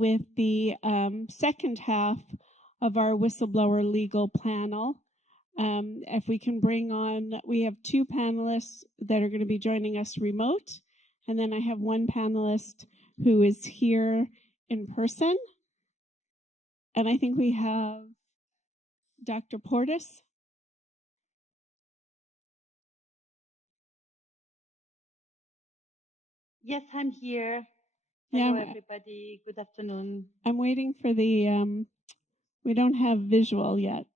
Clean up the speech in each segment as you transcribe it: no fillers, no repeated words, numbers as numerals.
with the second half of our whistleblower legal panel. If we can bring on, we have two panelists that are going to be joining us remote, and then I have one panelist who is here in person. And I think we have Dr. Portas. Yes, I'm here. Hello, everybody. Good afternoon. I'm waiting for the, we don't have visual yet.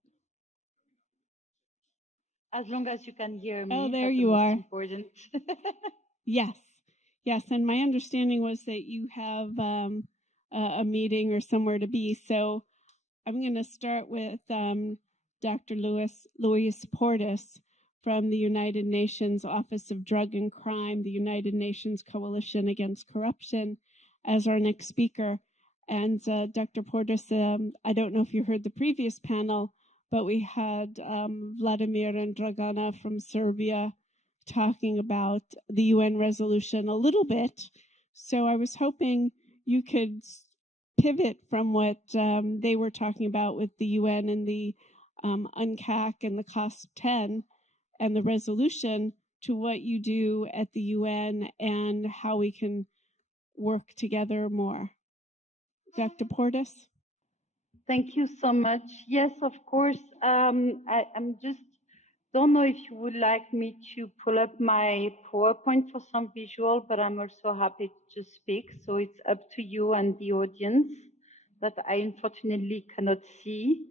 As long as you can hear me. Oh, there you are. Important. Yes. Yes, and my understanding was that you have a meeting or somewhere to be. So I'm going to start with Dr. Louise Portas from the United Nations Office of Drug and Crime, the United Nations Coalition Against Corruption, as our next speaker. And Dr. Portas, I don't know if you heard the previous panel, but we had Vladimir and Dragana from Serbia talking about the UN resolution a little bit. So I was hoping you could pivot from what they were talking about with the UN and the UNCAC and the COSP-10 and the resolution to what you do at the UN and how we can work together more. Dr. Portas? Thank you so much. Yes, of course. I'm just don't know if you would like me to pull up my PowerPoint for some visual, but I'm also happy to just speak. So it's up to you and the audience that I unfortunately cannot see.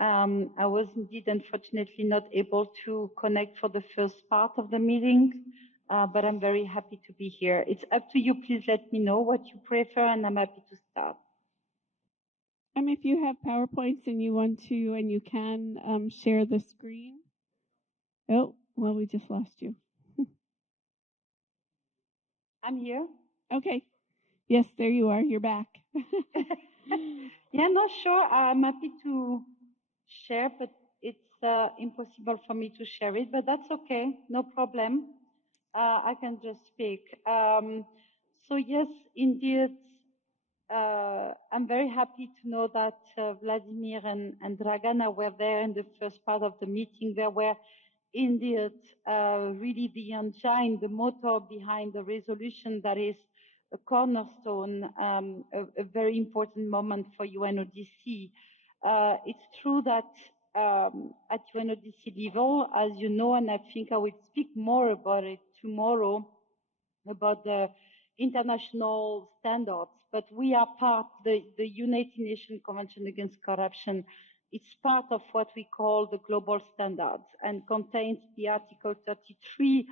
I was indeed unfortunately not able to connect for the first part of the meeting, but I'm very happy to be here. It's up to you. Please let me know what you prefer, and I'm happy to start. If you have PowerPoints and you want to, and you can share the screen. Oh, well, we just lost you. I'm here. Okay. Yes, there you are. You're back. Yeah, no, sure. I'm happy to share, but it's impossible for me to share it, but that's okay. No problem. I can just speak. So yes, indeed, I'm very happy to know that Vladimir and Dragana were there in the first part of the meeting. There were indeed really the engine, the motor behind the resolution that is a cornerstone, a very important moment for UNODC. It's true that at UNODC level, as you know, and I think I will speak more about it tomorrow, about the international standards, but we are part, the United Nations Convention Against Corruption, it's part of what we call the global standards and contains the Article 33,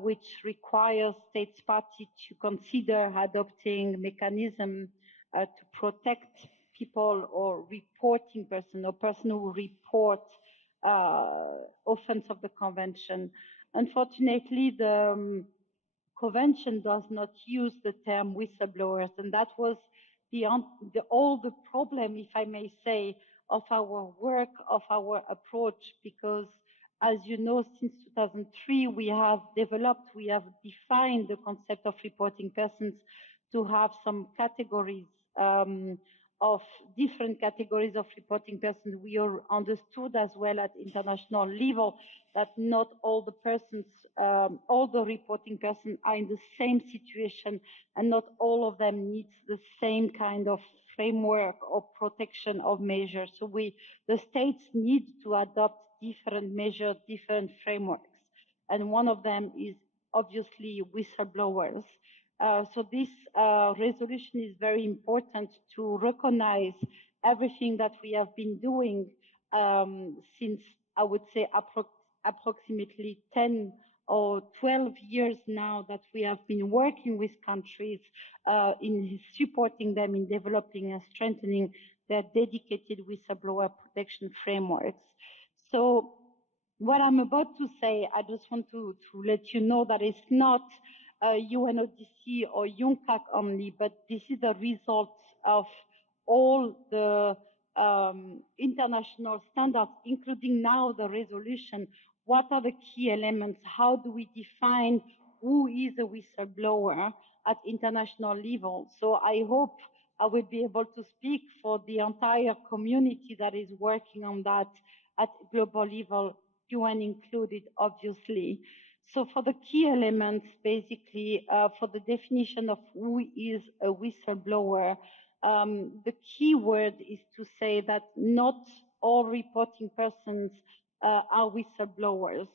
which requires states parties to consider adopting mechanism to protect people or reporting person or person who report offense of the convention. Unfortunately, the convention does not use the term whistleblowers, and that was all the problem, if I may say, of our work, of our approach, because as you know, since 2003, we have defined the concept of reporting persons to have some categories of different categories of reporting persons. We are understood as well at international level that not all the persons, all the reporting persons are in the same situation, and not all of them need the same kind of framework or protection of measures. So the states need to adopt different measures, different frameworks. And one of them is obviously whistleblowers. So this resolution is very important to recognize everything that we have been doing since, I would say, approximately 10 or 12 years now that we have been working with countries in supporting them in developing and strengthening their dedicated whistleblower protection frameworks. So what I'm about to say, I just want to let you know that it's not UNODC or UNCAC only, but this is a result of all the international standards, including now the resolution. What are the key elements? How do we define who is a whistleblower at international level? So I hope I will be able to speak for the entire community that is working on that at global level, UN included, obviously. So for the key elements, basically, for the definition of who is a whistleblower, the key word is to say that not all reporting persons are whistleblowers.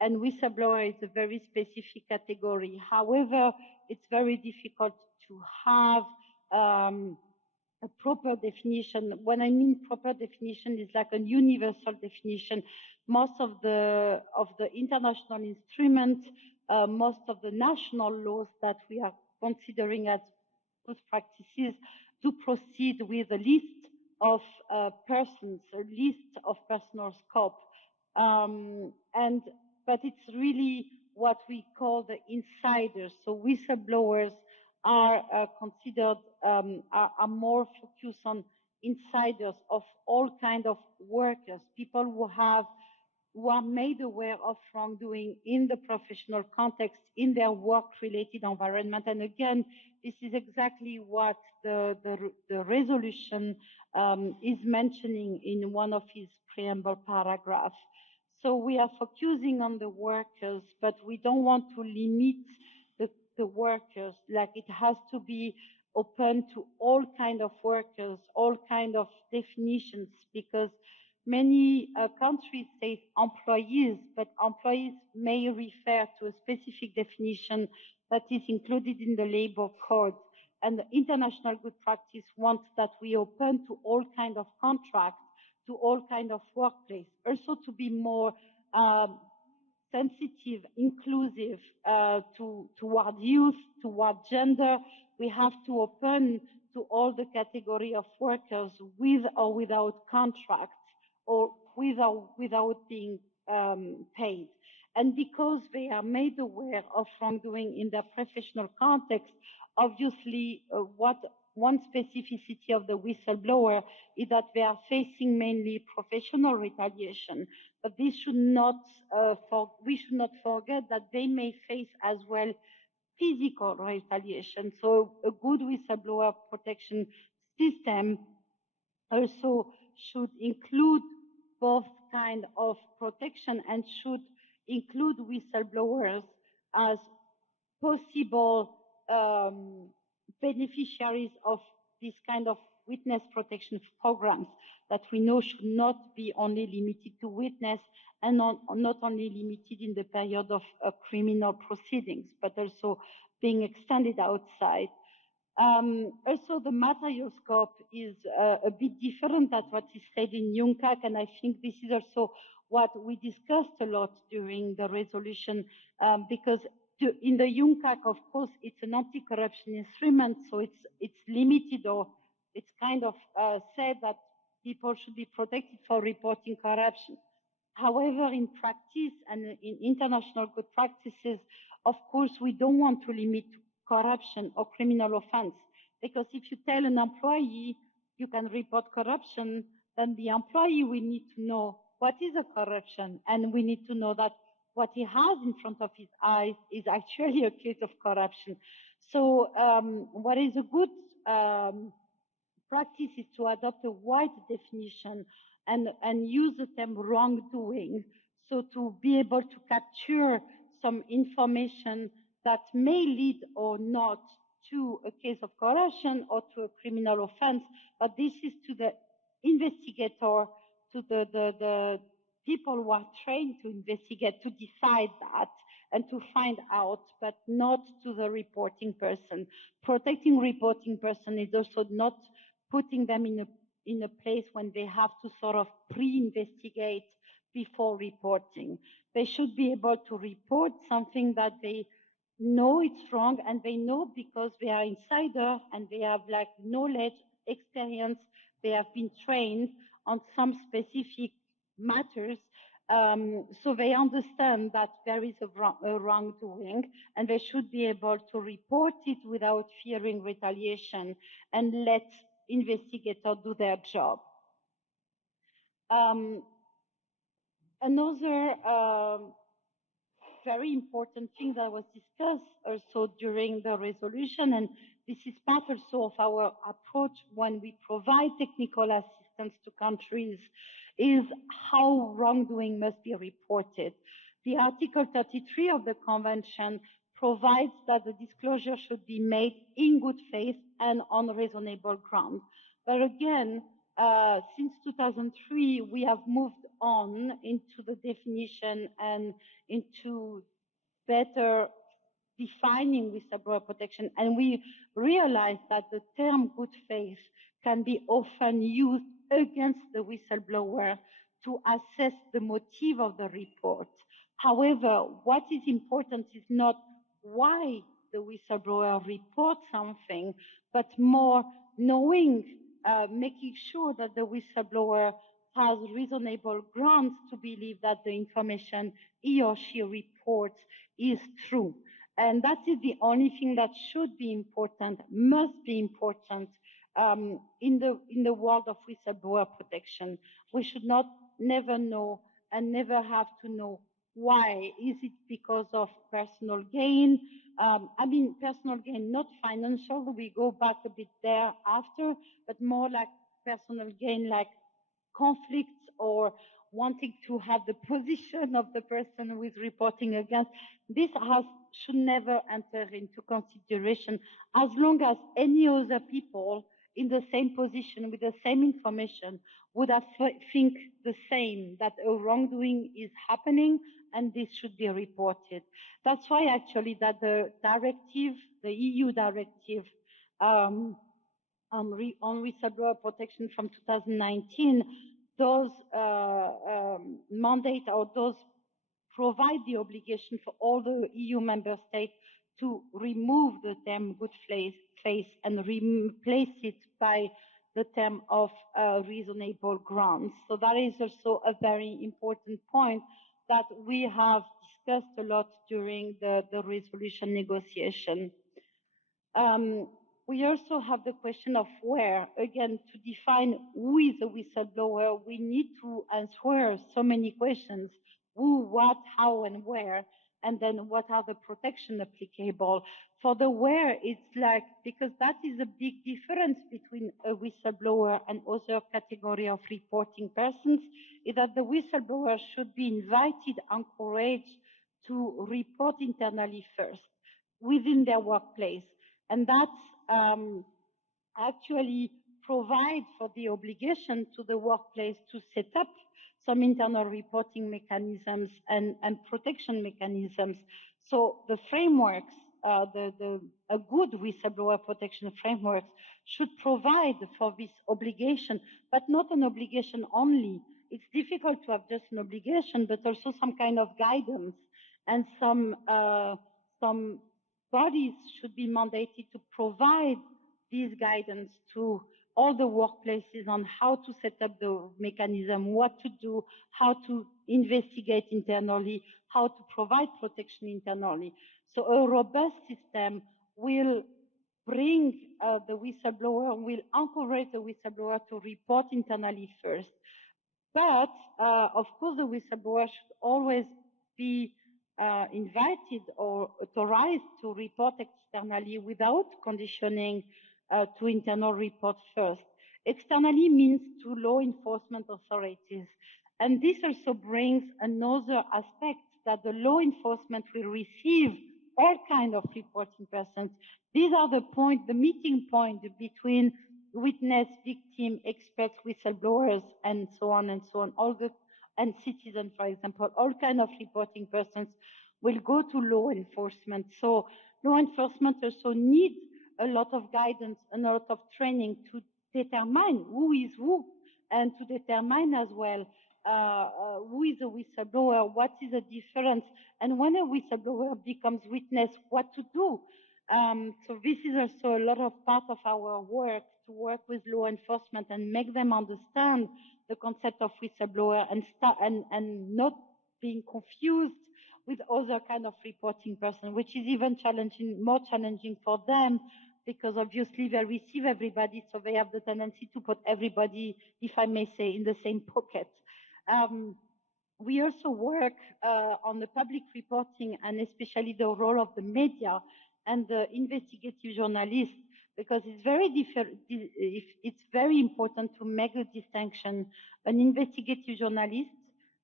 And whistleblower is a very specific category. However, it's very difficult to have a proper definition. When I mean proper definition, is like a universal definition. Most of the international instruments, most of the national laws that we are considering as good practices to proceed with a list of persons, a list of personal scope. But it's really what we call the insiders. So whistleblowers are considered, are more focused on insiders of all kind of workers, people who are made aware of wrongdoing in the professional context, in their work-related environment. And again, this is exactly what the resolution is mentioning in one of its preamble paragraphs. So we are focusing on the workers, but we don't want to limit the workers. Like, it has to be open to all kind of workers, all kind of definitions, because many countries say employees, but employees may refer to a specific definition that is included in the labor code. And the international good practice wants that we open to all kind of contracts, to all kind of workplace, also to be more sensitive, inclusive toward youth, toward gender. We have to open to all the category of workers with or without contracts, or without being paid. And because they are made aware of wrongdoing in their professional context, obviously one specificity of the whistleblower is that they are facing mainly professional retaliation. But this should not, we should not forget that they may face as well physical retaliation. So a good whistleblower protection system also should include both kind of protection and should include whistleblowers as possible beneficiaries of this kind of witness protection programs that we know should not be only limited to witness and not only limited in the period of criminal proceedings, but also being extended outside. Also, the material scope is a bit different than what is said in UNCAC, and I think this is also what we discussed a lot during the resolution, because in the UNCAC, of course, it's an anti-corruption instrument, so it's limited, or it's kind of said that people should be protected for reporting corruption. However, in practice and in international good practices, of course, we don't want to limit corruption or criminal offense, because if you tell an employee you can report corruption, then the employee will need to know what is a corruption, and we need to know that what he has in front of his eyes is actually a case of corruption. So what is a good practice is to adopt a wide definition and use the term wrongdoing, so to be able to capture some information that may lead or not to a case of corruption or to a criminal offense, but this is to the investigator, to the people who are trained to investigate, to decide that and to find out, but not to the reporting person. Protecting reporting person is also not putting them in a place when they have to sort of pre-investigate before reporting. They should be able to report something that they know it's wrong, and they know because they are insider and they have like knowledge, experience, they have been trained on some specific matters. So they understand that there is a wrongdoing, and they should be able to report it without fearing retaliation and let investigators do their job. Another very important thing that was discussed also during the resolution, and this is part also of our approach when we provide technical assistance to countries, is how wrongdoing must be reported. The Article 33 of the Convention provides that the disclosure should be made in good faith and on reasonable ground. But again, since 2003, we have moved on into the definition and into better defining whistleblower protection, and we realize that the term good faith can be often used against the whistleblower to assess the motive of the report. However, what is important is not why the whistleblower reports something, but more knowing, making sure that the whistleblower has reasonable grounds to believe that the information he or she reports is true. And that is the only thing that should be important, must be important in the world of whistleblower protection. We should never know and never have to know why. Is it because of personal gain? I mean, personal gain, not financial. We go back a bit there after, but more like personal gain, like conflicts or wanting to have the position of the person who is reporting against. This should never enter into consideration as long as any other people in the same position with the same information would have think the same, that a wrongdoing is happening and this should be reported. That's why actually that the directive, the EU directive on whistleblower protection from 2019, those mandate or those provide the obligation for all the EU member states to remove the term good faith and replace it by the term of reasonable grounds. So that is also a very important point that we have discussed a lot during the resolution negotiation. We also have the question of where. Again, to define who is a whistleblower, we need to answer so many questions. Who, what, how, and where, and then what are the protection applicable. For the where, it's like, because that is a big difference between a whistleblower and other category of reporting persons, is that the whistleblower should be invited, encouraged to report internally first, within their workplace. And that's actually provide for the obligation to the workplace to set up some internal reporting mechanisms and protection mechanisms. So the frameworks, a good whistleblower protection framework should provide for this obligation, but not an obligation only. It's difficult to have just an obligation, but also some kind of guidance, and some bodies should be mandated to provide this guidance to all the workplaces on how to set up the mechanism, what to do, how to investigate internally, how to provide protection internally. So a robust system will bring the whistleblower, will encourage the whistleblower to report internally first. But, of course, the whistleblower should always be invited or authorized to report externally without conditioning to internal report first. Externally means to law enforcement authorities. And this also brings another aspect, that the law enforcement will receive all kinds of reporting persons. These are the meeting point between witness, victim, experts, whistleblowers, and so on and so on. And citizens, for example, all kinds of reporting persons will go to law enforcement. So law enforcement also needs a lot of guidance and a lot of training to determine who is who, and to determine as well who is a whistleblower, what is the difference, and when a whistleblower becomes witness, what to do. So this is also a lot of part of our work, to work with law enforcement and make them understand the concept of whistleblower and not being confused with other kind of reporting person, which is even more challenging for them, because obviously they receive everybody, so they have the tendency to put everybody, if I may say, in the same pocket. We also work on the public reporting, and especially the role of the media and the investigative journalists because it's very different. It's very important to make a distinction. An investigative journalist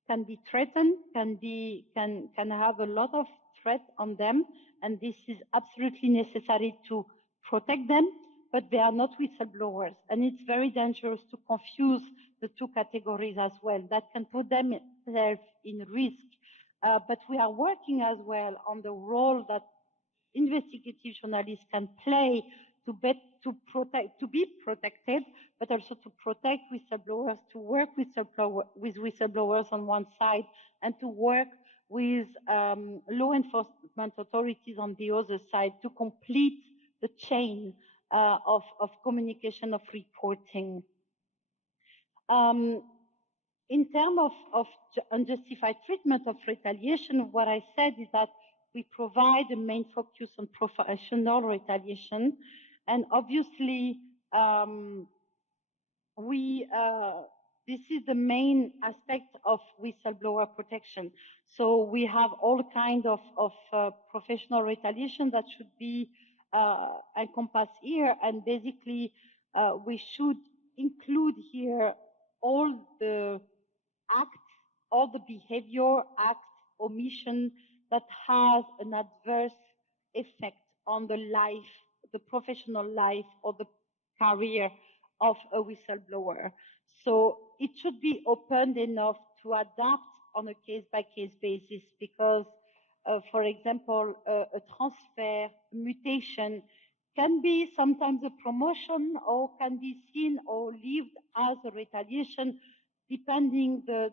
can be threatened, can have a lot of threat on them, and this is absolutely necessary to protect them, but they are not whistleblowers. And it's very dangerous to confuse the two categories as well. That can put themselves in risk. But we are working as well on the role that investigative journalists can play to be protected, but also to protect whistleblowers, to work with whistleblowers on one side, and to work with law enforcement authorities on the other side to complete the chain of communication, of reporting. In terms of unjustified treatment of retaliation, what I said is that we provide a main focus on professional retaliation, and obviously this is the main aspect of whistleblower protection. So we have all kinds of professional retaliation that should be encompassed here, and basically we should include here all the acts, all the behavior, acts, omission that has an adverse effect on the life, the professional life or the career of a whistleblower. So it should be opened enough to adapt on a case-by-case basis because, for example, a transfer, mutation can be sometimes a promotion or can be seen or lived as a retaliation depending the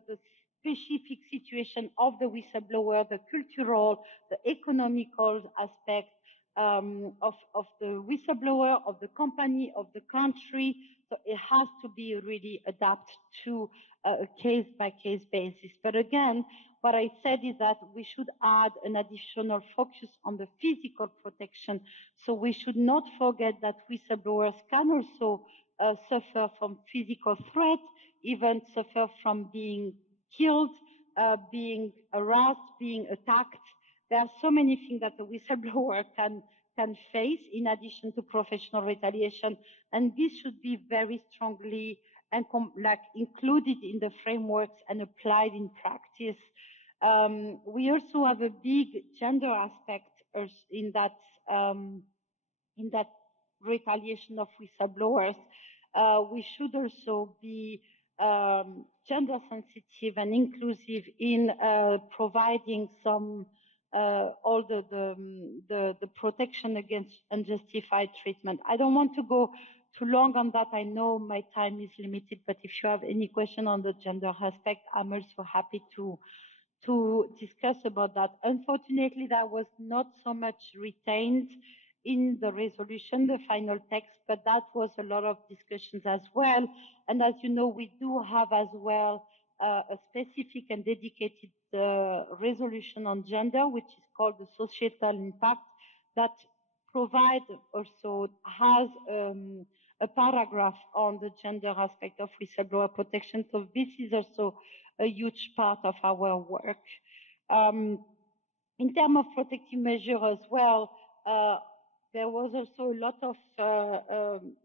specific situation of the whistleblower, the cultural, the economical aspect of the whistleblower, of the company, of the country. So it has to be really adapted to a case-by-case basis. But again, what I said is that we should add an additional focus on the physical protection. So we should not forget that whistleblowers can also suffer from physical threat, even suffer from being killed, being harassed, being attacked. There are so many things that a whistleblower can face in addition to professional retaliation, and this should be very strongly and included in the frameworks and applied in practice. We also have a big gender aspect in that retaliation of whistleblowers. We should also be gender sensitive and inclusive in providing some all the protection against unjustified treatment. I don't want to go too long on that. I know my time is limited, but if you have any question on the gender aspect, I'm also happy to discuss about that. Unfortunately, that was not so much retained in the resolution, the final text, but that was a lot of discussions as well. And as you know, we do have as well a specific and dedicated resolution on gender, which is called the societal impact, that provide also has a paragraph on the gender aspect of whistleblower protection. So this is also a huge part of our work. In terms of protective measure as well, there was also a lot of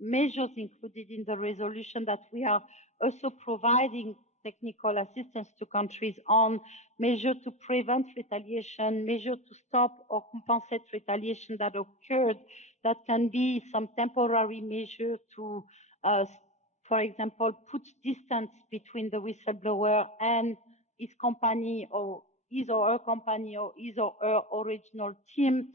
measures included in the resolution that we are also providing technical assistance to countries on, measure to prevent retaliation, measure to stop or compensate retaliation that occurred. That can be some temporary measure to, for example, put distance between the whistleblower and his company or his or her company or his or her original team,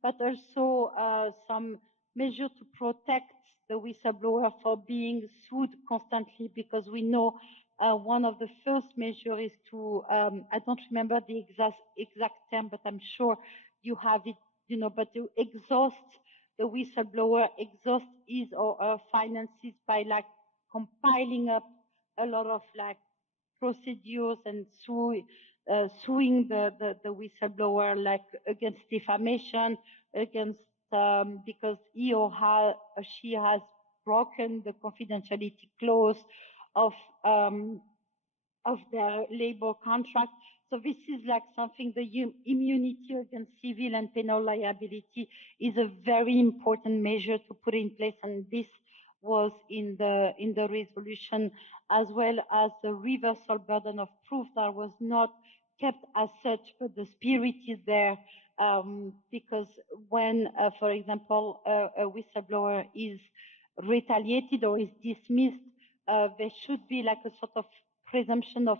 but also some measure to protect the whistleblower for being sued constantly, because we know one of the first measures is to, I don't remember the exact term, but I'm sure you have it, you know, but to exhaust the whistleblower, exhaust his or her finances by like compiling up a lot of like procedures and suing the whistleblower, like against defamation, against because he or she has broken the confidentiality clause of their labor contract. So this is like something, the immunity against civil and penal liability is a very important measure to put in place, and this was in the resolution, as well as the reversal burden of proof that was not kept as such, but the spirit is there, because when, for example, a whistleblower is retaliated or is dismissed, there should be like a sort of presumption of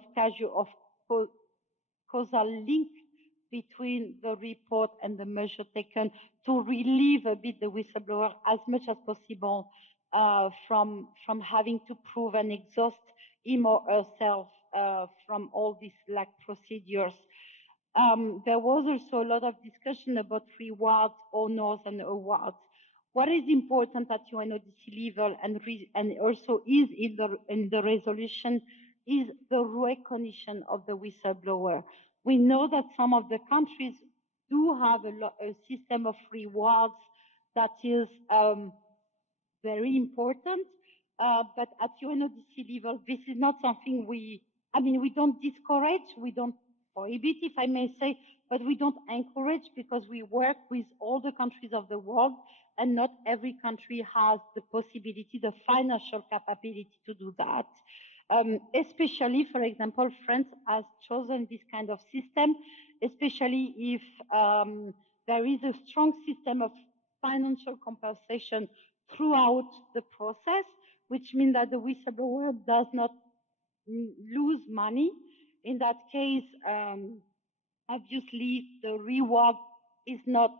causal link between the report and the measure taken to relieve a bit the whistleblower as much as possible from having to prove and exhaust him or herself from all these like procedures. There was also a lot of discussion about rewards, honors, and awards. What is important at UNODC level and also is in the resolution is the recognition of the whistleblower. We know that some of the countries do have a system of rewards that is very important, but at UNODC level, this is not something we don't discourage, we don't prohibit, if I may say, but we don't encourage, because we work with all the countries of the world, and not every country has the possibility, the financial capability to do that. Especially, for example, France has chosen this kind of system, especially if there is a strong system of financial compensation throughout the process, which means that the whistleblower does not lose money. In that case, obviously the reward is not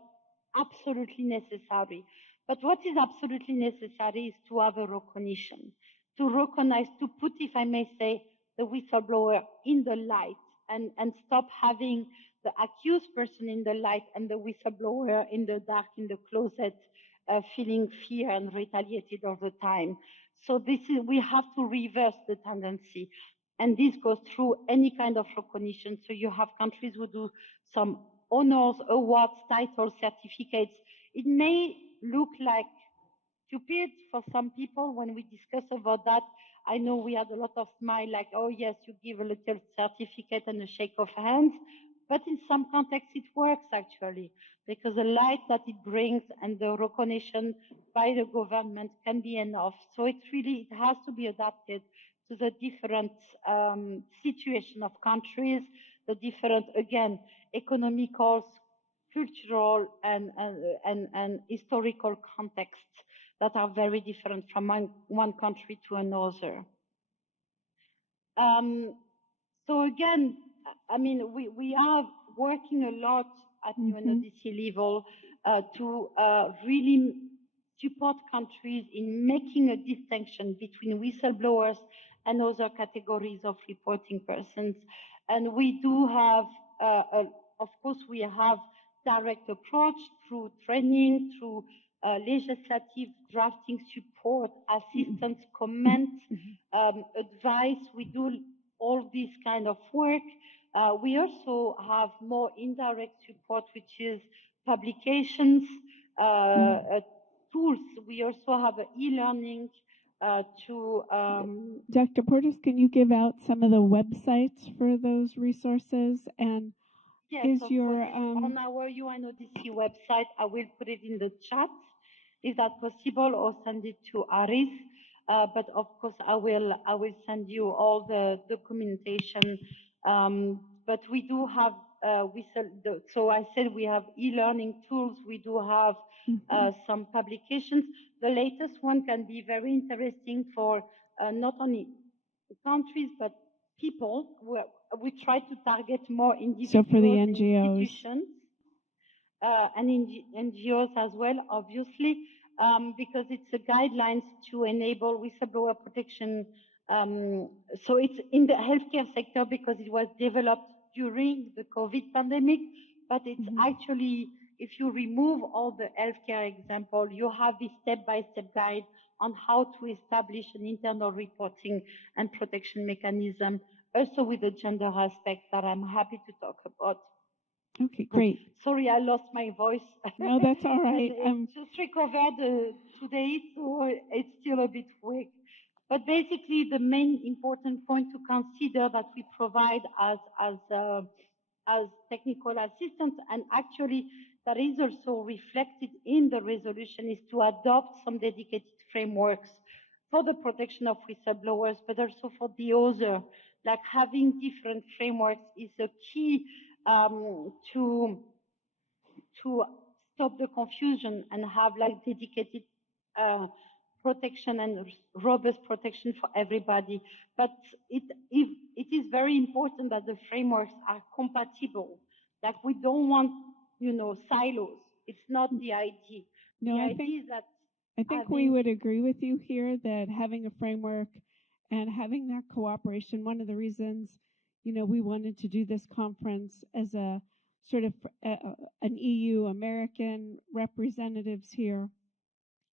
absolutely necessary. But what is absolutely necessary is to have a recognition, to recognize, to put, if I may say, the whistleblower in the light, and stop having the accused person in the light and the whistleblower in the dark, in the closet, feeling fear and retaliated all the time. So we have to reverse the tendency. And this goes through any kind of recognition. So you have countries who do some honors, awards, titles, certificates. It may look like stupid for some people when we discuss about that. I know we had a lot of smile, like, oh yes, you give a little certificate and a shake of hands. But in some contexts, it works actually, because the light that it brings and the recognition by the government can be enough. So it has to be adapted to the different situation of countries, the different, again, economical, cultural, and historical contexts that are very different from one country to another. So again, we are working a lot at UNODC level to really support countries in making a distinction between whistleblowers and other categories of reporting persons. And we do have, of course, we have direct approach through training, through legislative drafting support, assistance, comment, advice. We do all this kind of work. We also have more indirect support, which is publications, tools. We also have e-learning to... Dr. Portas, can you give out some of the websites for those resources? And yes, on our UNODC website, I will put it in the chat, if that's possible, or send it to Aris. But of course, I will send you all the documentation. But we do have, so I said we have e-learning tools. We do have some publications. The latest one can be very interesting for not only countries, but people. We try to target more individuals, so for the NGOs. Institutions, and NGOs as well, obviously, because it's a guidelines to enable whistleblower protection. So it's in the healthcare sector because it was developed during the COVID pandemic, but it's actually, if you remove all the healthcare example, you have this step-by-step guide on how to establish an internal reporting and protection mechanism, also with the gender aspect that I'm happy to talk about. Okay, great. Sorry, I lost my voice. No, that's all right. Just recovered today, so it's still a bit weak. But basically, the main important point to consider that we provide as as technical assistance, and actually that is also reflected in the resolution, is to adopt some dedicated frameworks for the protection of whistleblowers, but also for the other. Like having different frameworks is a key to stop the confusion and have like dedicated protection and robust protection for everybody. But it is very important that the frameworks are compatible. Like we don't want, silos. It's not the idea. No, the idea is that I think we would agree with you here that having a framework and having that cooperation, one of the reasons, we wanted to do this conference as a sort of an EU American representatives here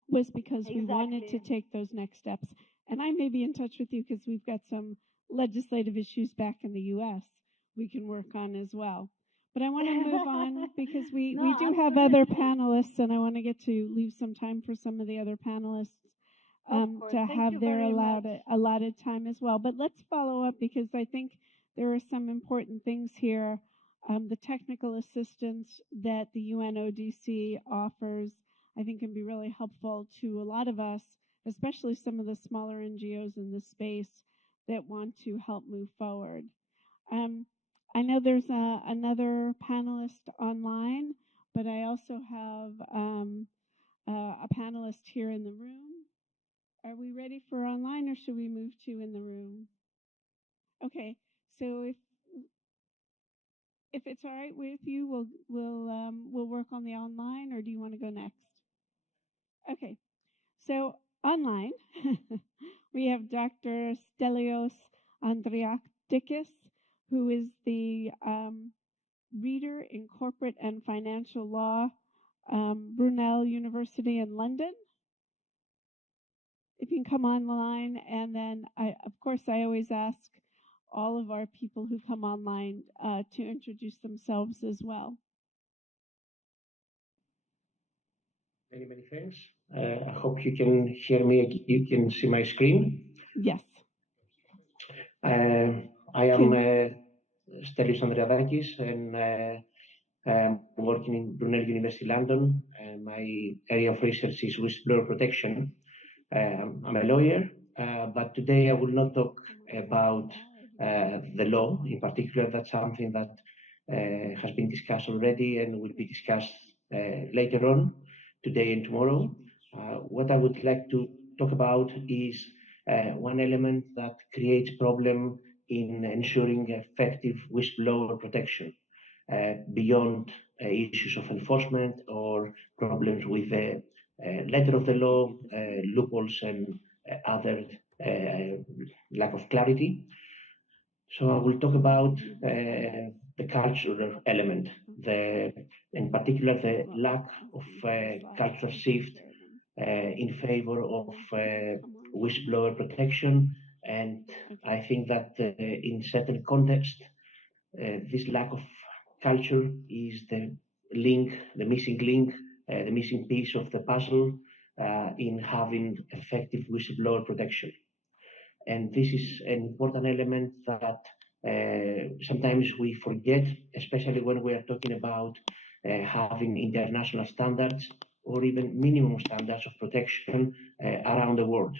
was because we wanted to take those next steps. And I may be in touch with you because we've got some legislative issues back in the US we can work on as well. But I want to move on because we do have other panelists, and I want to get to leave some time for some of the other panelists to have their allotted time as well. But let's follow up because I think there are some important things here. The technical assistance that the UNODC offers, I think, can be really helpful to a lot of us, especially some of the smaller NGOs in this space that want to help move forward. I know there's another panelist online, but I also have a panelist here in the room. Are we ready for online, or should we move to in the room? Okay, so if it's all right with you, we'll work on the online, or do you want to go next? Okay, so online we have Dr. Stelios Andreadakis, who is the reader in corporate and financial law, Brunel University in London. If you can come online, and then of course I always ask all of our people who come online to introduce themselves as well. Many, many thanks. I hope you can hear me. You can see my screen. Yes. I am Stelios Andreadakis, and I'm working in Brunel University, London. My area of research is whistleblower protection. I'm a lawyer, but today I will not talk about the law in particular. That's something that has been discussed already and will be discussed later on, today and tomorrow. What I would like to talk about is one element that creates problem in ensuring effective whistleblower protection beyond issues of enforcement or problems with the letter of the law, loopholes, and other lack of clarity. So I will talk about the cultural element, in particular the lack of cultural shift in favor of whistleblower protection. And I think that in certain contexts, this lack of culture is the link, the missing link, the missing piece of the puzzle in having effective whistleblower protection. And this is an important element that sometimes we forget, especially when we are talking about having international standards or even minimum standards of protection around the world.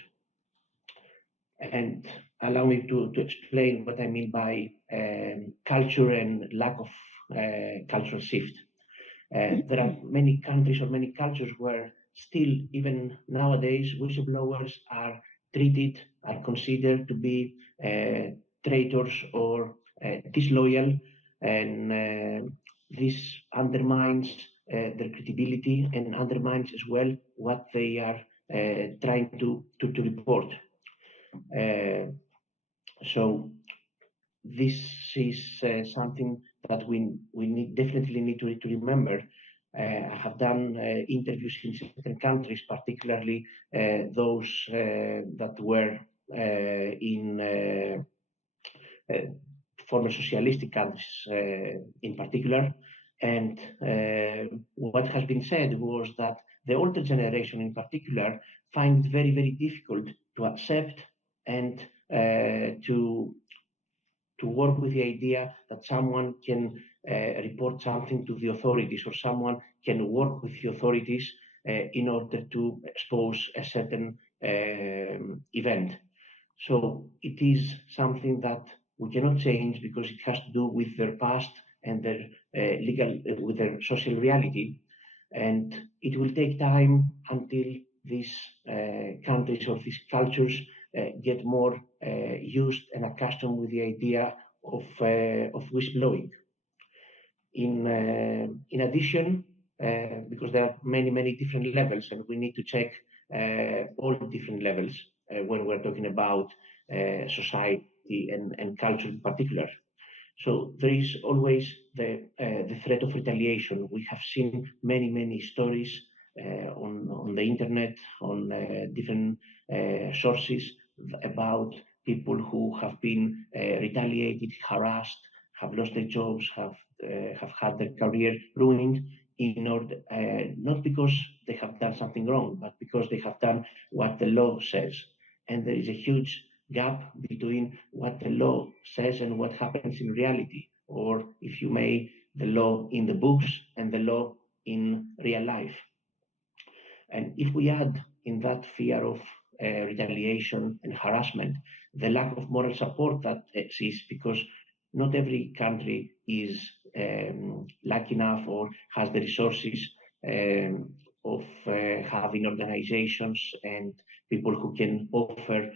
And allow me to explain what I mean by culture and lack of cultural shift. There are many countries or many cultures where still, even nowadays, whistleblowers are treated, are considered to be traitors or disloyal, and this undermines their credibility and undermines as well what they are trying to report. So this is something that we definitely need to remember. I have done interviews in certain countries, particularly those that were in former socialistic countries in particular. And what has been said was that the older generation in particular find it very, very difficult to accept and to work with the idea that someone can report something to the authorities, or someone can work with the authorities in order to expose a certain event. So it is something that we cannot change because it has to do with their past and their with their social reality. And it will take time until these countries or these cultures get more used and accustomed with the idea of whistleblowing. In addition, because there are many different levels, and we need to check all different levels when we're talking about society and culture in particular. So there is always the threat of retaliation. We have seen many stories on the internet, on different sources about people who have been retaliated, harassed, have lost their jobs, have had their career ruined, in order not because they have done something wrong, but because they have done what the law says. And there is a huge gap between what the law says and what happens in reality, or if you may, the law in the books and the law in real life. And if we add in that fear of retaliation and harassment, the lack of moral support that exists, because not every country is lucky enough or has the resources of having organizations and people who can offer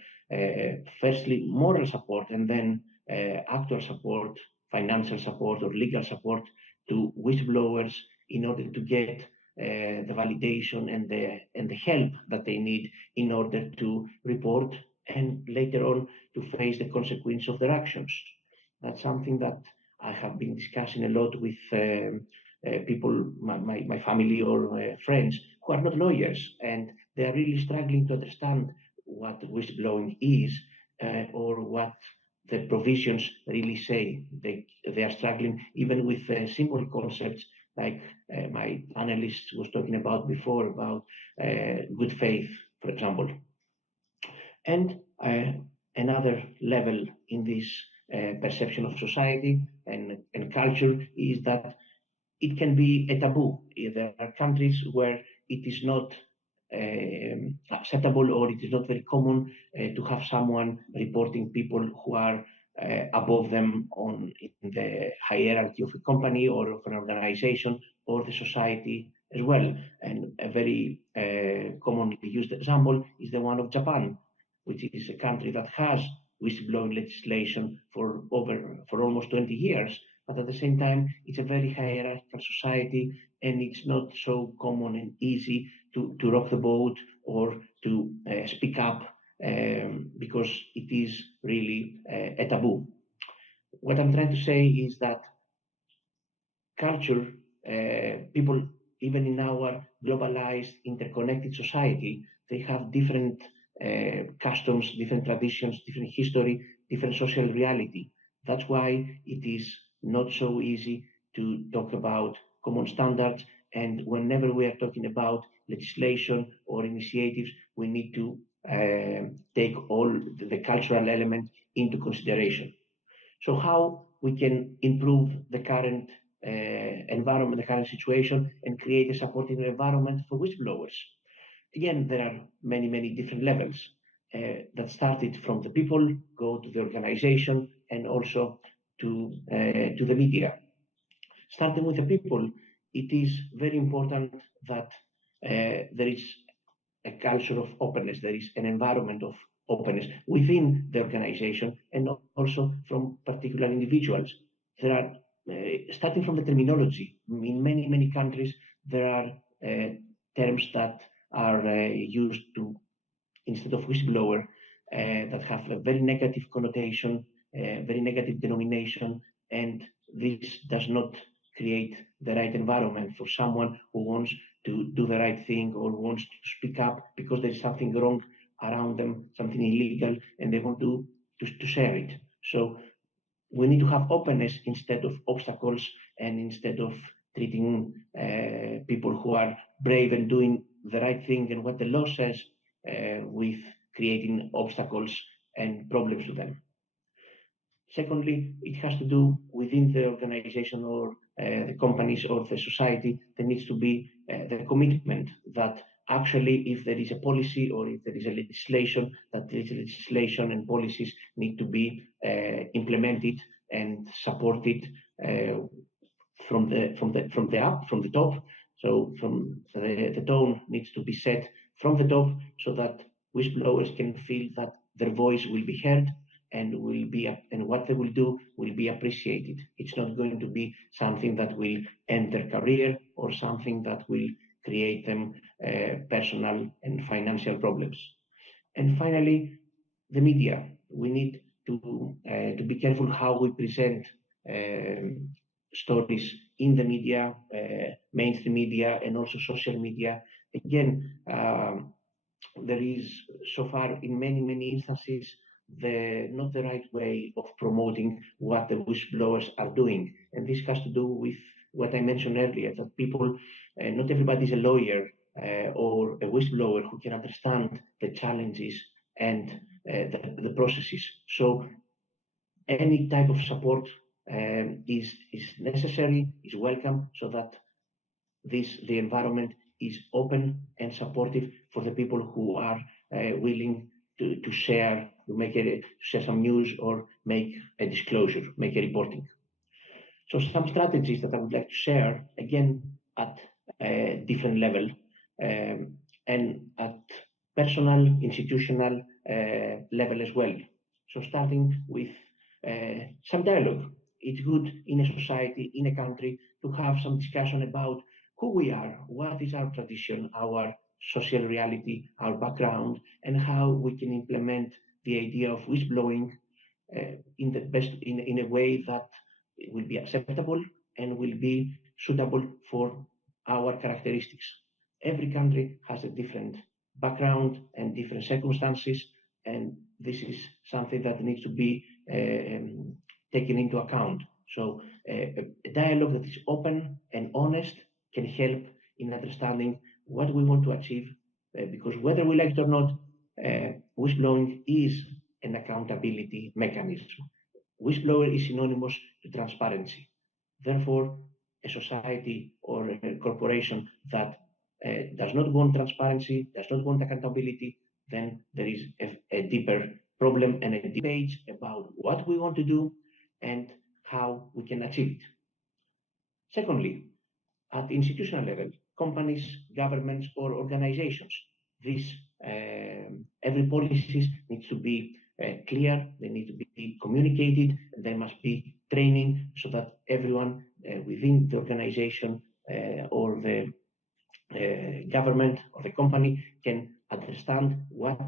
firstly moral support and then actual support, financial support or legal support to whistleblowers in order to get the validation and the help that they need in order to report and later on to face the consequence of their actions. That's something that I have been discussing a lot with people, my family or friends who are not lawyers, and they are really struggling to understand what whistleblowing is or what the provisions really say. They are struggling even with simple concepts like my analyst was talking about before, about good faith, for example. And another level in this perception of society and culture is that it can be a taboo. There are countries where it is not acceptable, or it is not very common to have someone reporting people who are above them in the hierarchy of a company or of an organization or the society as well. And a very commonly used example is the one of Japan, which is a country that has whistleblowing legislation for almost 20 years. But at the same time, it's a very hierarchical society, and it's not so common and easy to rock the boat or to speak up because it is really a taboo. What I'm trying to say is that culture, people, even in our globalized, interconnected society, they have different customs, different traditions, different history, different social reality. That's why it is not so easy to talk about common standards. And whenever we are talking about legislation or initiatives, we need to take all the cultural elements into consideration. So how we can improve the current environment, the current situation, and create a supportive environment for whistleblowers? Again, there are many different levels that started from the people, go to the organization, and also to the media. Starting with the people, it is very important that there is a culture of openness, there is an environment of openness within the organization and also from particular individuals. There are, starting from the terminology, in many countries, there are terms that are used to, instead of whistleblower, that have a very negative connotation, very negative denomination, and this does not create the right environment for someone who wants to do the right thing or wants to speak up because there is something wrong around them, something illegal, and they want to share it. So we need to have openness instead of obstacles, and instead of treating people who are brave and doing the right thing and what the law says with creating obstacles and problems to them. Secondly, it has to do within the organization or the companies or the society, there needs to be the commitment that actually if there is a policy or if there is a legislation, that this legislation and policies need to be implemented and supported from the top. So from the tone needs to be set from the top so that whistleblowers can feel that their voice will be heard and what they will do will be appreciated. It's not going to be something that will end their career or something that will create them personal and financial problems. And finally, the media. We need to be careful how we present stories in the media, mainstream media, and also social media. Again, there is so far in many instances not the right way of promoting what the whistleblowers are doing. And this has to do with what I mentioned earlier, that people, not everybody is a lawyer or a whistleblower who can understand the challenges and the processes. So any type of support is necessary, is welcome, so that the environment is open and supportive for the people who are willing to share some news or make a disclosure, make a reporting. So some strategies that I would like to share, again, at a different level and at personal, institutional level as well. So starting with some dialogue. It's good in a society, in a country, to have some discussion about who we are, what is our tradition, our social reality, our background, and how we can implement the idea of whistleblowing in a way that will be acceptable and will be suitable for our characteristics. Every country has a different background and different circumstances, and this is something that needs to be taken into account. So a dialogue that is open and honest can help in understanding what we want to achieve, because whether we like it or not, whistleblowing is an accountability mechanism. Whistleblower is synonymous to transparency. Therefore, a society or a corporation that does not want transparency, does not want accountability, then there is a deeper problem and a debate about what we want to do and how we can achieve it. Secondly, at the institutional level, companies, governments, or organizations, every policy needs to be clear, they need to be communicated, there must be training so that everyone within the organization or the government or the company can understand what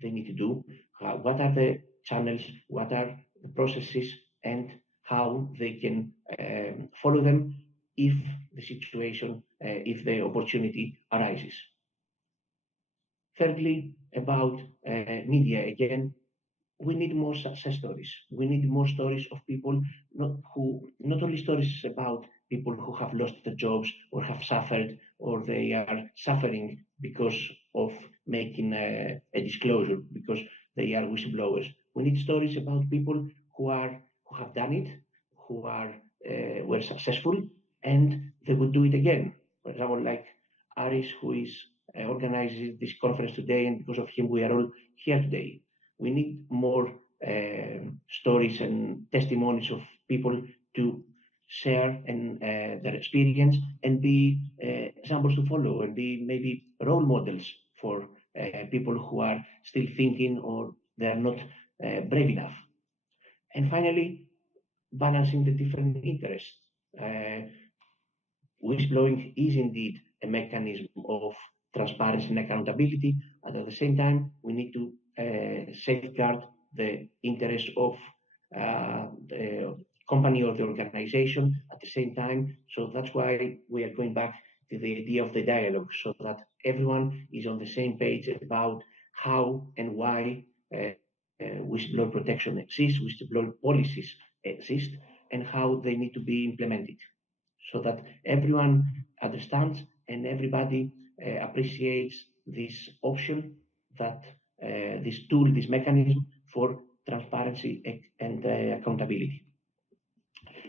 they need to do, what are the channels, what are the processes, and how they can follow them if the situation, if the opportunity arises. Thirdly, about media, again, we need more success stories. We need more stories of people not only stories about people who have lost their jobs or have suffered or they are suffering because of making a disclosure, because they are whistleblowers. We need stories about people who have done it, who were successful, and they would do it again. For example, like Aris, who is organizing this conference today, and because of him we are all here today. We need more stories and testimonies of people to share and their experience and be examples to follow and be maybe role models for people who are still thinking or they are not brave enough. And finally, balancing the different interests. Whistleblowing is indeed a mechanism of transparency and accountability, and at the same time, we need to safeguard the interest of the company or the organization at the same time. So that's why we are going back to the idea of the dialogue, so that everyone is on the same page about how and why whistleblower protection exists, whistleblower policies exist, and how they need to be implemented, so that everyone understands and everybody appreciates this option, that this tool, this mechanism for transparency and accountability.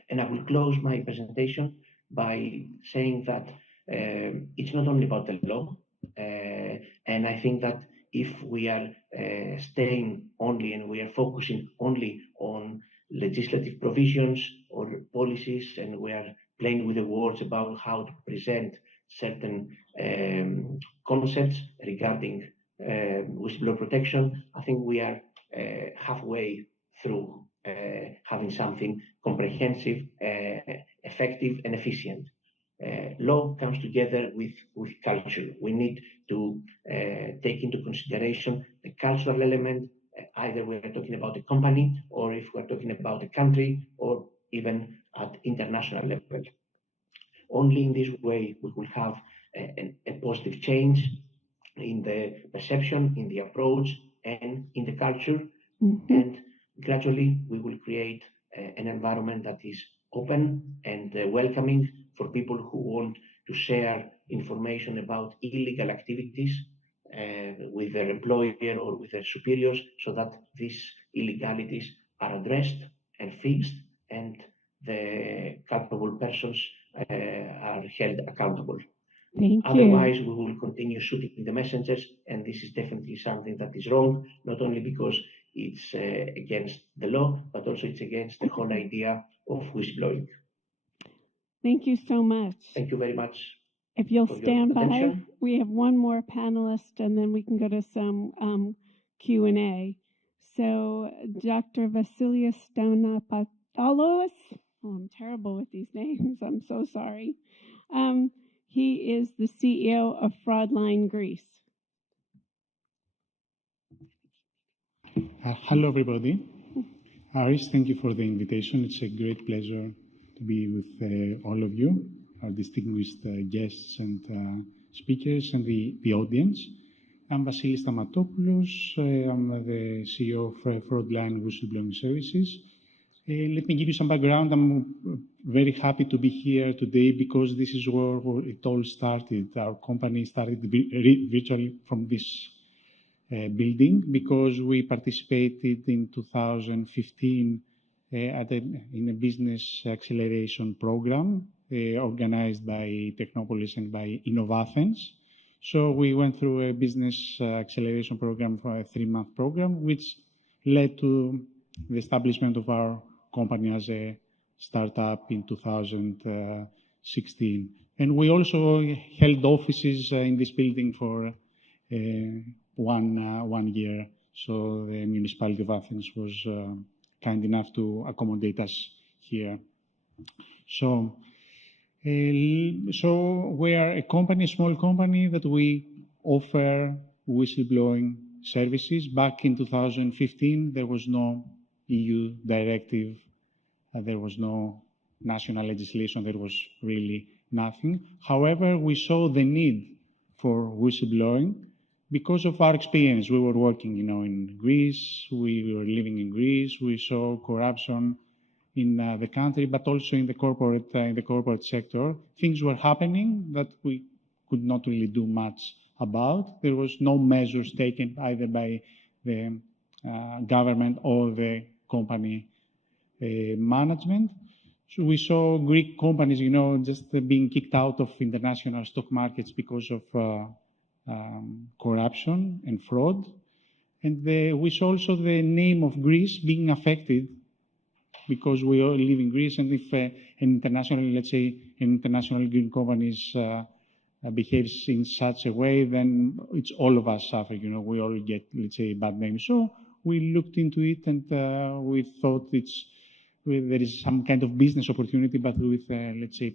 And I will close my presentation by saying that it's not only about the law, and I think that if we are staying only and we are focusing only on legislative provisions or policies, and we are playing with the words about how to present certain concepts regarding whistleblower protection, I think we are halfway through having something comprehensive, effective, and efficient. Law comes together with culture. We need to take into consideration the cultural element, either we're talking about a company or if we're talking about a country or even at international level. Only in this way we will have a positive change in the perception, in the approach, and in the culture. Mm-hmm. And gradually we will create an environment that is open and welcoming for people who want to share information about illegal activities with their employer or with their superiors, so that these illegalities are addressed and fixed and the culpable persons are held accountable. Otherwise, we will continue shooting the messengers, and this is definitely something that is wrong, not only because it's against the law, but also it's against the whole idea of whistleblowing. Thank you so much. Thank you very much. If you'll stand by, we have one more panelist, and then we can go to some Q&A. So, Dr. Vassilis Stamatopoulos, I'm terrible with these names, I'm so sorry. He is the CEO of Fraudline Greece. Hello, everybody. Aris, thank you for the invitation. It's a great pleasure to be with all of you, our distinguished guests and speakers, and the audience. I'm Vassilis Stamatopoulos. I'm the CEO of Fraudline Whistleblowing Services. Let me give you some background. I'm very happy to be here today because this is where it all started. Our company started virtually from this building because we participated in 2015 in a business acceleration program organized by Technopolis and by Athens. So we went through a business acceleration program for a 3-month program, which led to the establishment of our company as a startup in 2016. And we also held offices in this building for 1 year. So the municipality of Athens was kind enough to accommodate us here. So we are a company, a small company, that we offer whistleblowing services. Back in 2015, there was no EU directive, there was no national legislation, there was really nothing. However, we saw the need for whistleblowing because of our experience. We were working, in Greece, we were living in Greece, we saw corruption in the country, but also in the corporate sector. Things were happening that we could not really do much about. There was no measures taken either by the government or the company management. So we saw Greek companies, just being kicked out of international stock markets because of corruption and fraud. And we saw also the name of Greece being affected because we all live in Greece, and if an international green companies behaves in such a way, then it's all of us suffer. We all get, bad names. So we looked into it, and we thought there is some kind of business opportunity, but with,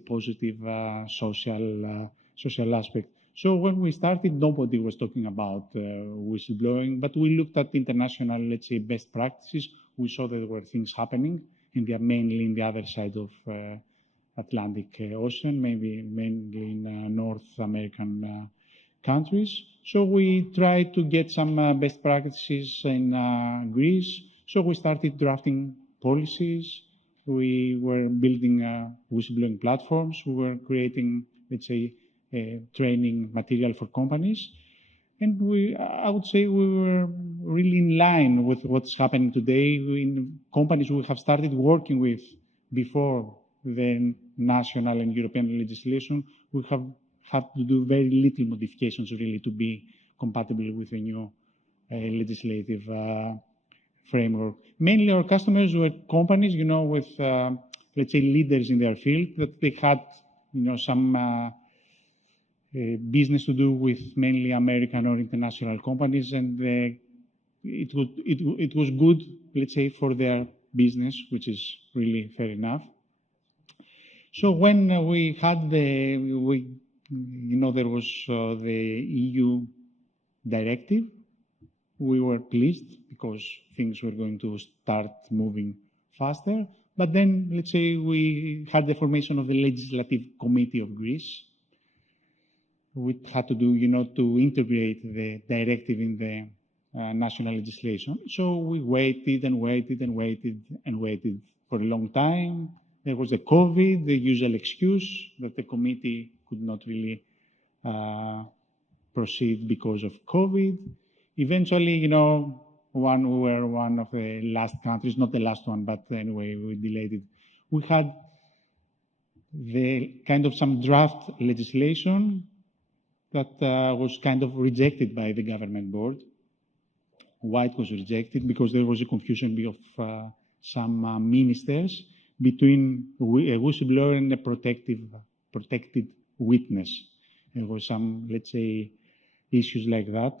positive social aspect. So when we started, nobody was talking about whistleblowing, but we looked at international, best practices. We saw that there were things happening, and they are mainly in the other side of Atlantic Ocean, mainly in North American countries. So we tried to get some best practices in Greece. So we started drafting policies. We were building whistleblowing platforms. We were creating, training material for companies. And I would say we were really in line with what's happening today in companies we have started working with before the national and European legislation, we have had to do very little modifications really to be compatible with the new legislative framework. Mainly our customers were companies, with, let's say, leaders in their field, that they had, some business to do with mainly American or international companies, and it was good, let's say, for their business, which is really fair enough. So when we had there was the EU directive, we were pleased because things were going to start moving faster. But then, let's say, we had the formation of the Legislative Committee of Greece. We had to do, to integrate the directive in the national legislation. So we waited and waited and waited and waited for a long time. There was the COVID, the usual excuse that the committee could not really proceed because of COVID. Eventually, we were one of the last countries, not the last one, but anyway, we delayed it. We had the kind of some draft legislation that was kind of rejected by the government board. Why it was rejected? Because there was a confusion of some ministers between a whistleblower and a protected witness. There was some, let's say, issues like that.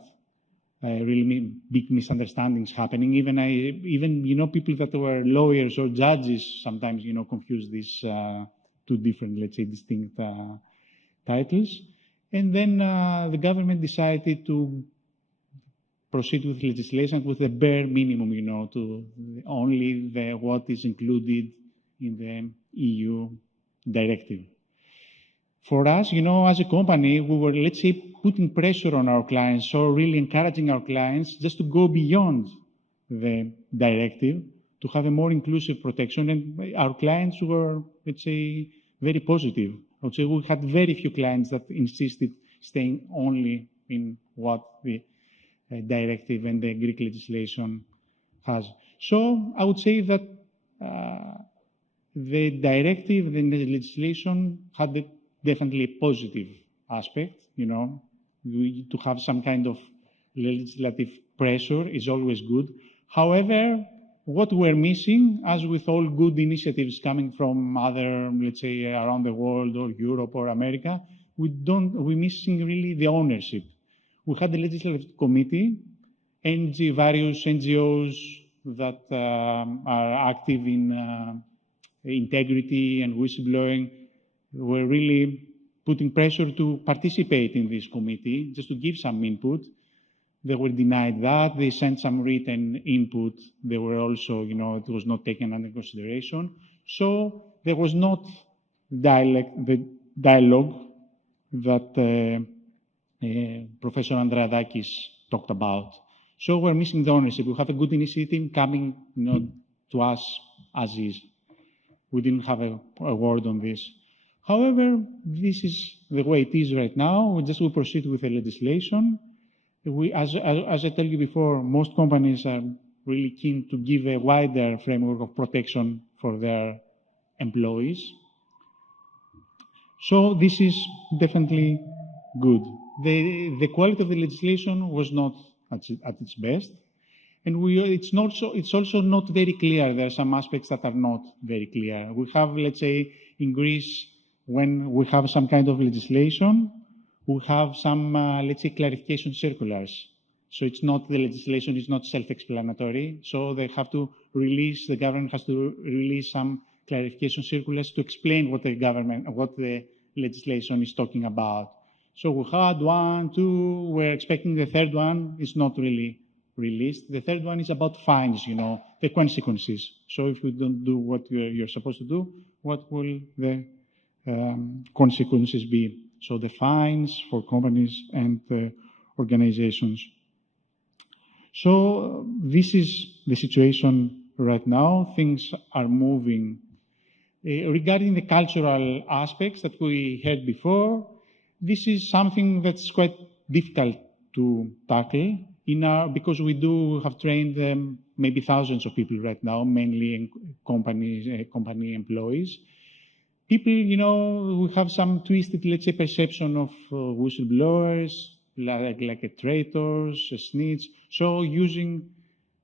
Really big misunderstandings happening. Even people that were lawyers or judges sometimes, confuse these two different, let's say, distinct titles. And then the government decided to proceed with legislation with the bare minimum, to only what is included in the EU directive. For us, as a company, we were, let's say, putting pressure on our clients, so really encouraging our clients just to go beyond the directive to have a more inclusive protection. And our clients were, let's say, very positive. I would say we had very few clients that insisted staying only in what the directive and the Greek legislation has. So I would say that the directive, the legislation had definitely a positive aspect, to have some kind of legislative pressure is always good. However, what we're missing, as with all good initiatives coming from other, let's say, around the world or Europe or America, we're missing really the ownership. We had the Legislative Committee, various NGOs that are active in integrity and whistleblowing were really putting pressure to participate in this committee, just to give some input. They were denied that. They sent some written input. They were also, it was not taken under consideration. So there was not the dialogue that Professor Andreadakis talked about. So we're missing the ownership. We have a good initiative coming, to us as is. We didn't have a word on this. However, this is the way it is right now. We proceed with the legislation. As I told you before, most companies are really keen to give a wider framework of protection for their employees. So this is definitely good. The quality of the legislation was not at its best. And it's also not very clear. There are some aspects that are not very clear. We have, let's say, in Greece, when we have some kind of legislation, we have some, let's say, clarification circulars. So the legislation is not self-explanatory. So the government has to release some clarification circulars to explain what the legislation is talking about. So we had 1, 2, we're expecting the third one. It's not really released. The third one is about fines, the consequences. So if you don't do what you're supposed to do, what will the consequences be? So the fines for companies and organizations. So this is the situation right now. Things are moving. Regarding the cultural aspects that we heard before, this is something that's quite difficult to tackle because we do have trained maybe thousands of people right now, mainly in company employees. people, we have some twisted, let's say, perception of whistleblowers, like a traitors, a snitch. So using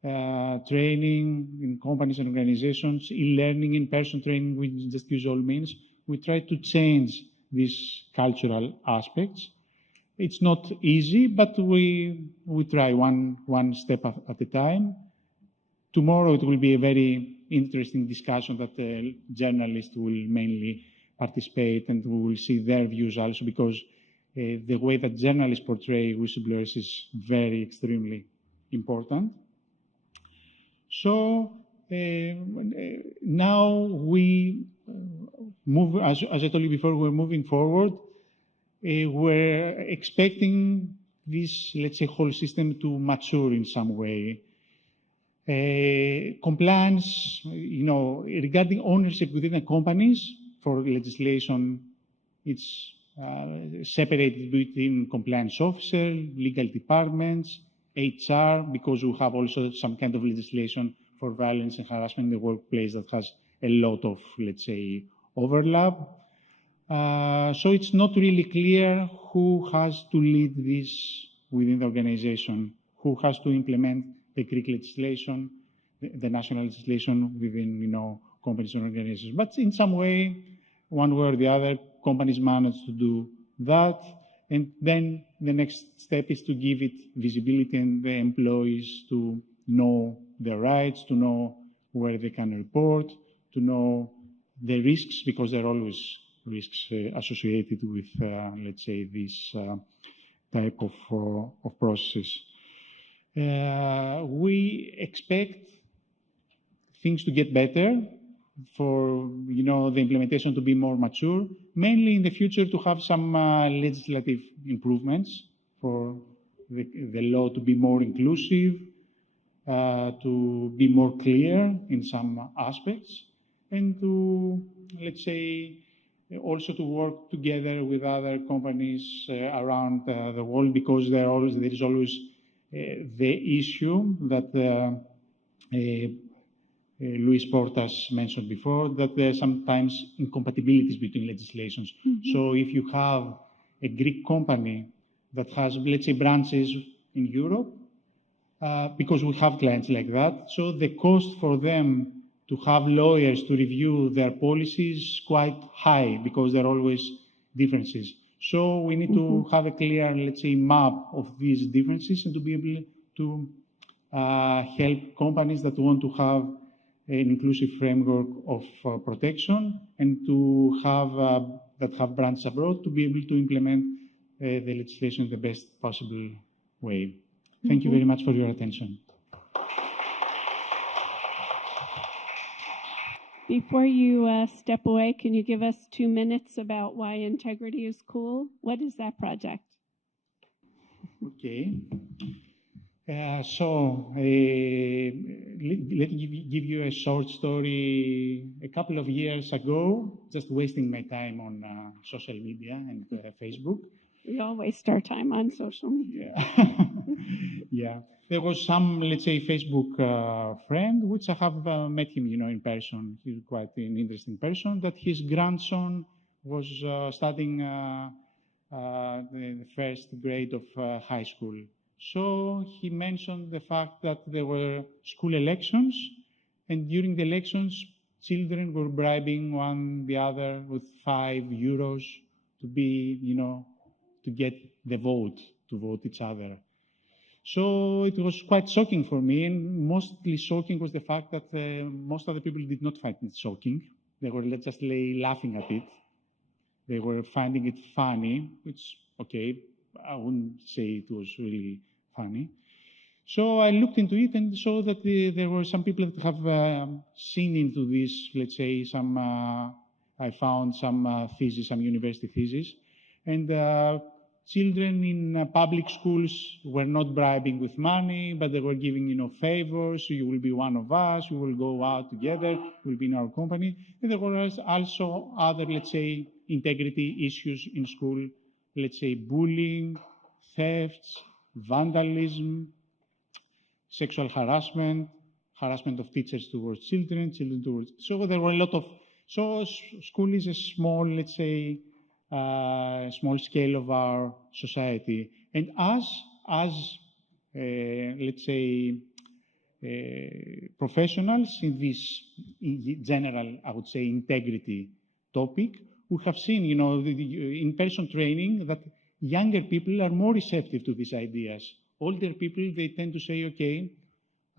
training in companies and organizations, e-learning, in-person training, we just use all means. We try to change these cultural aspects. It's not easy, but we try one step at a time. Tomorrow it will be a very interesting discussion that the journalists will mainly participate, and we will see their views also, because the way that journalists portray whistleblowers is very extremely important. So now we move, as I told you before, we're moving forward. We're expecting this, let's say, whole system to mature in some way. Compliance, regarding ownership within the companies, for legislation, it's separated between compliance officer, legal departments, HR, because we have also some kind of legislation for violence and harassment in the workplace that has a lot of, let's say, overlap. So it's not really clear who has to lead this within the organization, who has to implement the Greek legislation, the national legislation within, companies and organizations. But in some way, one way or the other, companies manage to do that. And then the next step is to give it visibility and the employees to know their rights, to know where they can report, to know the risks, because there are always risks associated with, let's say, this type of processes. We expect things to get better, for the implementation to be more mature, mainly in the future to have some legislative improvements for the law to be more inclusive, to be more clear in some aspects, and to, let's say, also to work together with other companies around the world, because there is always the issue that Louise Portas mentioned before, that there are sometimes incompatibilities between legislations. Mm-hmm. So if you have a Greek company that has, let's say, branches in Europe, because we have clients like that, so the cost for them to have lawyers to review their policies is quite high, because there are always differences. So we need to have a clear, let's say, map of these differences, and to be able to help companies that want to have an inclusive framework of protection, and to have that have branches abroad, to be able to implement the legislation in the best possible way. Thank you very much for your attention. Before you step away, can you give us 2 minutes about why integrity is cool? What is that project? Okay. So let me give you a short story. A couple of years ago, just wasting my time on social media and Facebook. We all waste our time on social media. Yeah. There was some, let's say, Facebook friend, which I have met him, in person. He's quite an interesting person. That his grandson was studying the first grade of high school. So he mentioned the fact that there were school elections, and during the elections, children were bribing one the other with €5 to be, to get the vote, to vote each other. So it was quite shocking for me, and mostly shocking was the fact that most other people did not find it shocking. They were just laughing at it. They were finding it funny, which, okay, I wouldn't say it was really funny. So I looked into it and saw that there were some people that have seen into this, let's say, I found some thesis, some university thesis, and children in public schools were not bribing with money, but they were giving, favors. So you will be one of us, we will go out together, you will be in our company. And there were also other, let's say, integrity issues in school, let's say bullying, thefts, vandalism, sexual harassment, harassment of teachers towards children, children towards... So there were a lot of So school is a small, let's say, small scale of our society. And as let's say, professionals in this in general, I would say, integrity topic, we have seen, the in-person training that younger people are more receptive to these ideas. Older people, they tend to say, okay,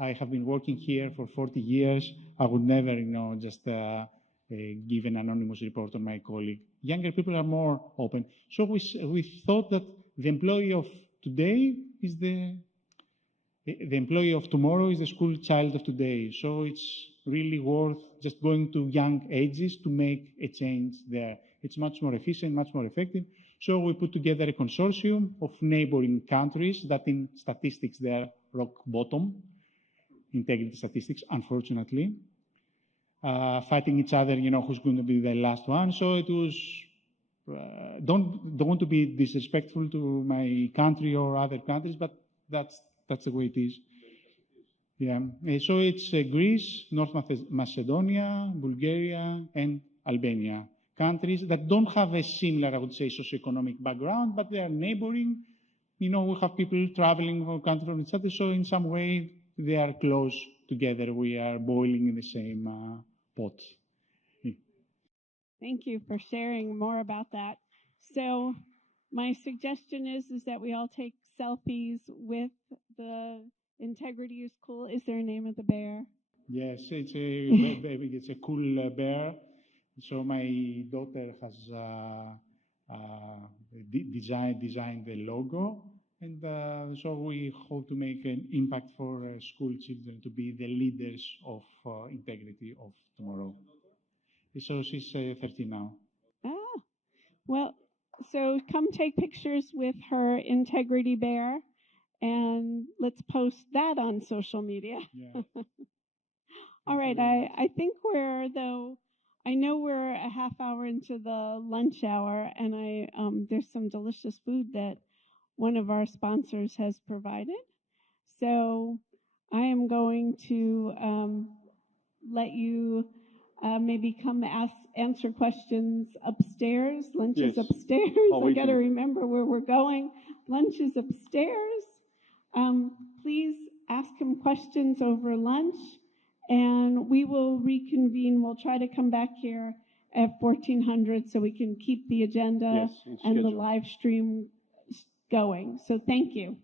I have been working here for 40 years. I would never, just give an anonymous report on my colleague. Younger people are more open. So we thought that the employee of today is the employee of tomorrow is the school child of today. So it's really worth just going to young ages to make a change there. It's much more efficient, much more effective. So we put together a consortium of neighboring countries that in statistics they are rock bottom, integrity statistics, unfortunately, fighting each other, who's going to be the last one. So it was, don't want to be disrespectful to my country or other countries, but that's the way it is. Yeah. So it's Greece, North Macedonia, Bulgaria, and Albania. Countries that don't have a similar, I would say, socioeconomic background, but they are neighboring. We have people traveling from country from each other, so in some way they are close together. We are boiling in the same pot. Yeah. Thank you for sharing more about that. So my suggestion is that we all take selfies with the Integrity is Cool. Is there a name of the bear? Yes, it's a cool bear. So my daughter has designed the logo, and so we hope to make an impact for school children to be the leaders of integrity of tomorrow. So she's 13 now. Ah, well, so come take pictures with her integrity bear, and let's post that on social media. Yeah. All right, I think I know we're a half hour into the lunch hour, and there's some delicious food that one of our sponsors has provided. So I am going to let you maybe come answer questions upstairs. Lunch is upstairs. I got to remember where we're going. Lunch is upstairs. Please ask him questions over lunch, and we will reconvene. We'll try to come back here at 1400 so we can keep the agenda and the live stream going. So thank you.